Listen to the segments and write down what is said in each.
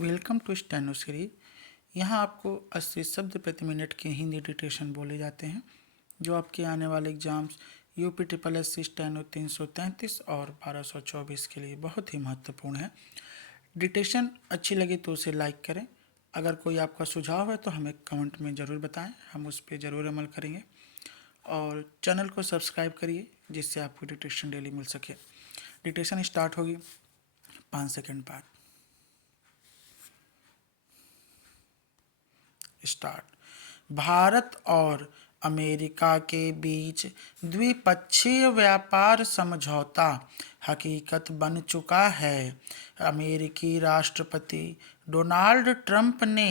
Welcome to steno series. यहाँ आपको 80 शब्द प्रति मिनट के हिंदी डिक्टेशन बोले जाते हैं जो आपके आने वाले exams UP triple S C steno 333 और 1224 के लिए बहुत ही महत्वपूर्ण है। डिक्टेशन अच्छी लगे तो उसे लाइक करें। अगर कोई आपका सुझाव है तो हमें कमेंट में ज़रूर बताएं, हम उस पर ज़रूर अमल करेंगे। और चैनल को सब्सक्राइब करिए जिससे आपको डिक्टेशन डेली मिल सके। डिक्टेशन स्टार्ट होगी 5 सेकंड बाद। स्टार्ट। भारत और अमेरिका के बीच द्विपक्षीय व्यापार समझौता हकीकत बन चुका है। अमेरिकी राष्ट्रपति डोनाल्ड ट्रंप ने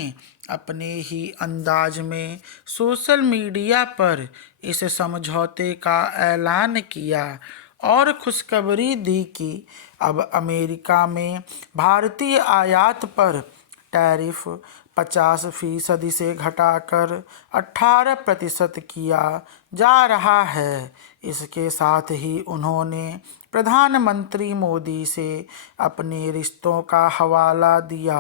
अपने ही अंदाज में सोशल मीडिया पर इस समझौते का ऐलान किया और खुशखबरी दी कि अब अमेरिका में भारतीय आयात पर टैरिफ 50% से घटाकर 18% किया जा रहा है। इसके साथ ही उन्होंने प्रधानमंत्री मोदी से अपने रिश्तों का हवाला दिया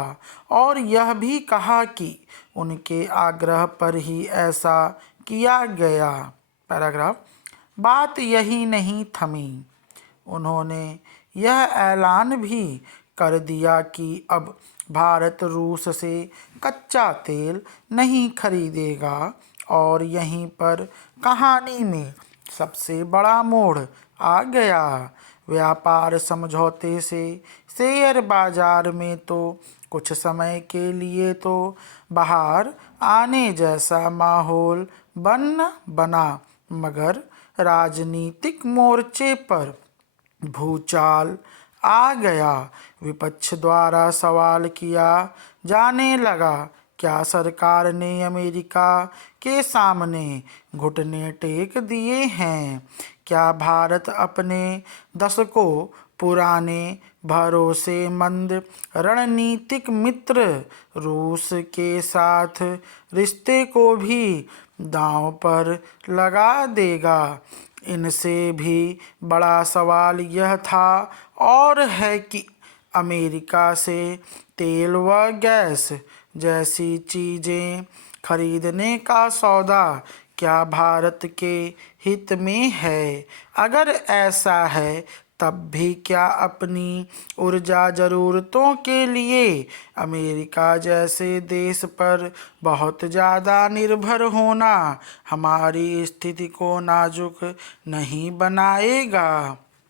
और यह भी कहा कि उनके आग्रह पर ही ऐसा किया गया। पैराग्राफ। बात यही नहीं थमी। उन्होंने यह ऐलान भी कर दिया कि अब भारत रूस से कच्चा तेल नहीं खरीदेगा और यहीं पर कहानी में सबसे बड़ा मोड़ आ गया। व्यापार समझौते से शेयर बाजार में तो कुछ समय के लिए तो बाहर आने जैसा माहौल बना, मगर राजनीतिक मोर्चे पर भूचाल आ गया। विपक्ष द्वारा सवाल किया जाने लगा, क्या सरकार ने अमेरिका के सामने घुटने टेक दिए हैं? क्या भारत अपने दशकों पुराने भरोसेमंद रणनीतिक मित्र रूस के साथ रिश्ते को भी दांव पर लगा देगा? इनसे भी बड़ा सवाल यह था और है कि अमेरिका से तेल व गैस जैसी चीज़ें खरीदने का सौदा क्या भारत के हित में है? अगर ऐसा है तब भी क्या अपनी ऊर्जा ज़रूरतों के लिए अमेरिका जैसे देश पर बहुत ज़्यादा निर्भर होना हमारी स्थिति को नाजुक नहीं बनाएगा?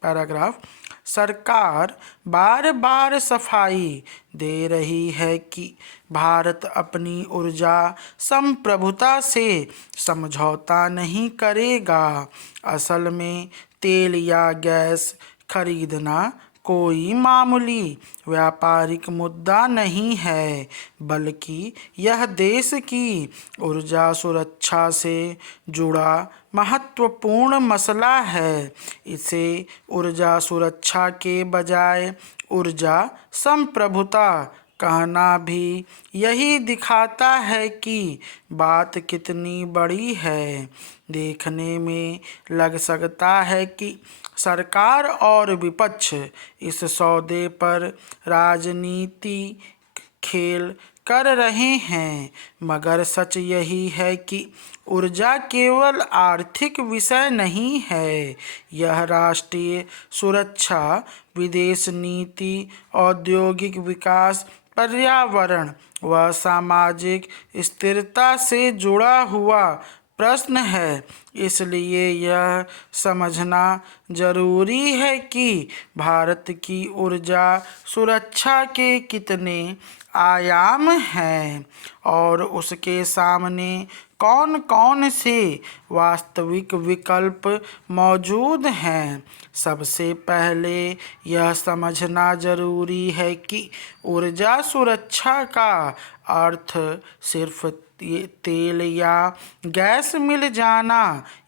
पैराग्राफ। सरकार बार बार सफाई दे रही है कि भारत अपनी ऊर्जा संप्रभुता से समझौता नहीं करेगा। असल में तेल या गैस खरीदना कोई मामूली व्यापारिक मुद्दा नहीं है, बल्कि यह देश की ऊर्जा सुरक्षा से जुड़ा महत्वपूर्ण मसला है। इसे ऊर्जा सुरक्षा के बजाय ऊर्जा संप्रभुता कहना भी यही दिखाता है कि बात कितनी बड़ी है। देखने में लग सकता है कि सरकार और विपक्ष इस सौदे पर राजनीति खेल कर रहे हैं, मगर सच यही है कि ऊर्जा केवल आर्थिक विषय नहीं है। यह राष्ट्रीय सुरक्षा, विदेश नीति, औद्योगिक विकास, पर्यावरण व सामाजिक स्थिरता से जुड़ा हुआ प्रश्न है। इसलिए यह समझना जरूरी है कि भारत की ऊर्जा सुरक्षा के कितने आयाम हैं और उसके सामने कौन कौन से वास्तविक विकल्प मौजूद हैं। सबसे पहले यह समझना जरूरी है कि ऊर्जा सुरक्षा का अर्थ सिर्फ तेल या गैस मिल जाना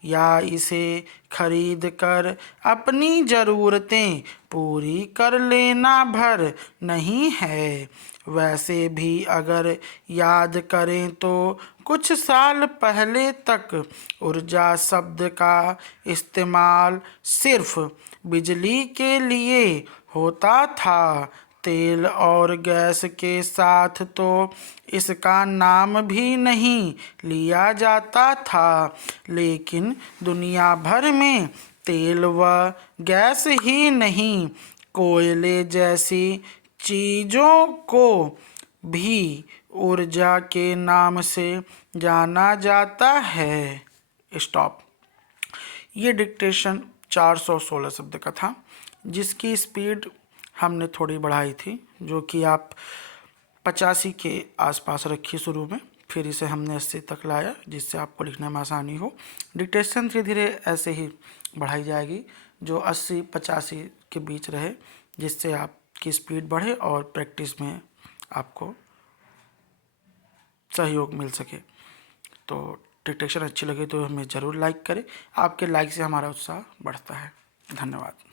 या इसे खरीद कर अपनी ज़रूरतें पूरी कर लेना भर नहीं है। वैसे भी अगर याद करें तो कुछ साल पहले तक ऊर्जा शब्द का इस्तेमाल सिर्फ बिजली के लिए होता था। तेल और गैस के साथ तो इसका नाम भी नहीं लिया जाता था, लेकिन दुनिया भर में तेल व गैस ही नहीं, कोयले जैसी चीज़ों को भी ऊर्जा के नाम से जाना जाता है। स्टॉप। ये डिक्टेशन 416 शब्द का था, जिसकी स्पीड हमने थोड़ी बढ़ाई थी, जो कि आप 85 के आसपास रखी शुरू में, फिर इसे हमने 80 तक लाया, जिससे आपको लिखने में आसानी हो। डिक्टेशन धीरे धीरे ऐसे ही बढ़ाई जाएगी, जो 80-85 के बीच रहे, जिससे आपकी स्पीड बढ़े और प्रैक्टिस में आपको सहयोग मिल सके। तो डिक्टेशन अच्छी लगे तो हमें ज़रूर लाइक करें, आपके लाइक से हमारा उत्साह बढ़ता है। धन्यवाद।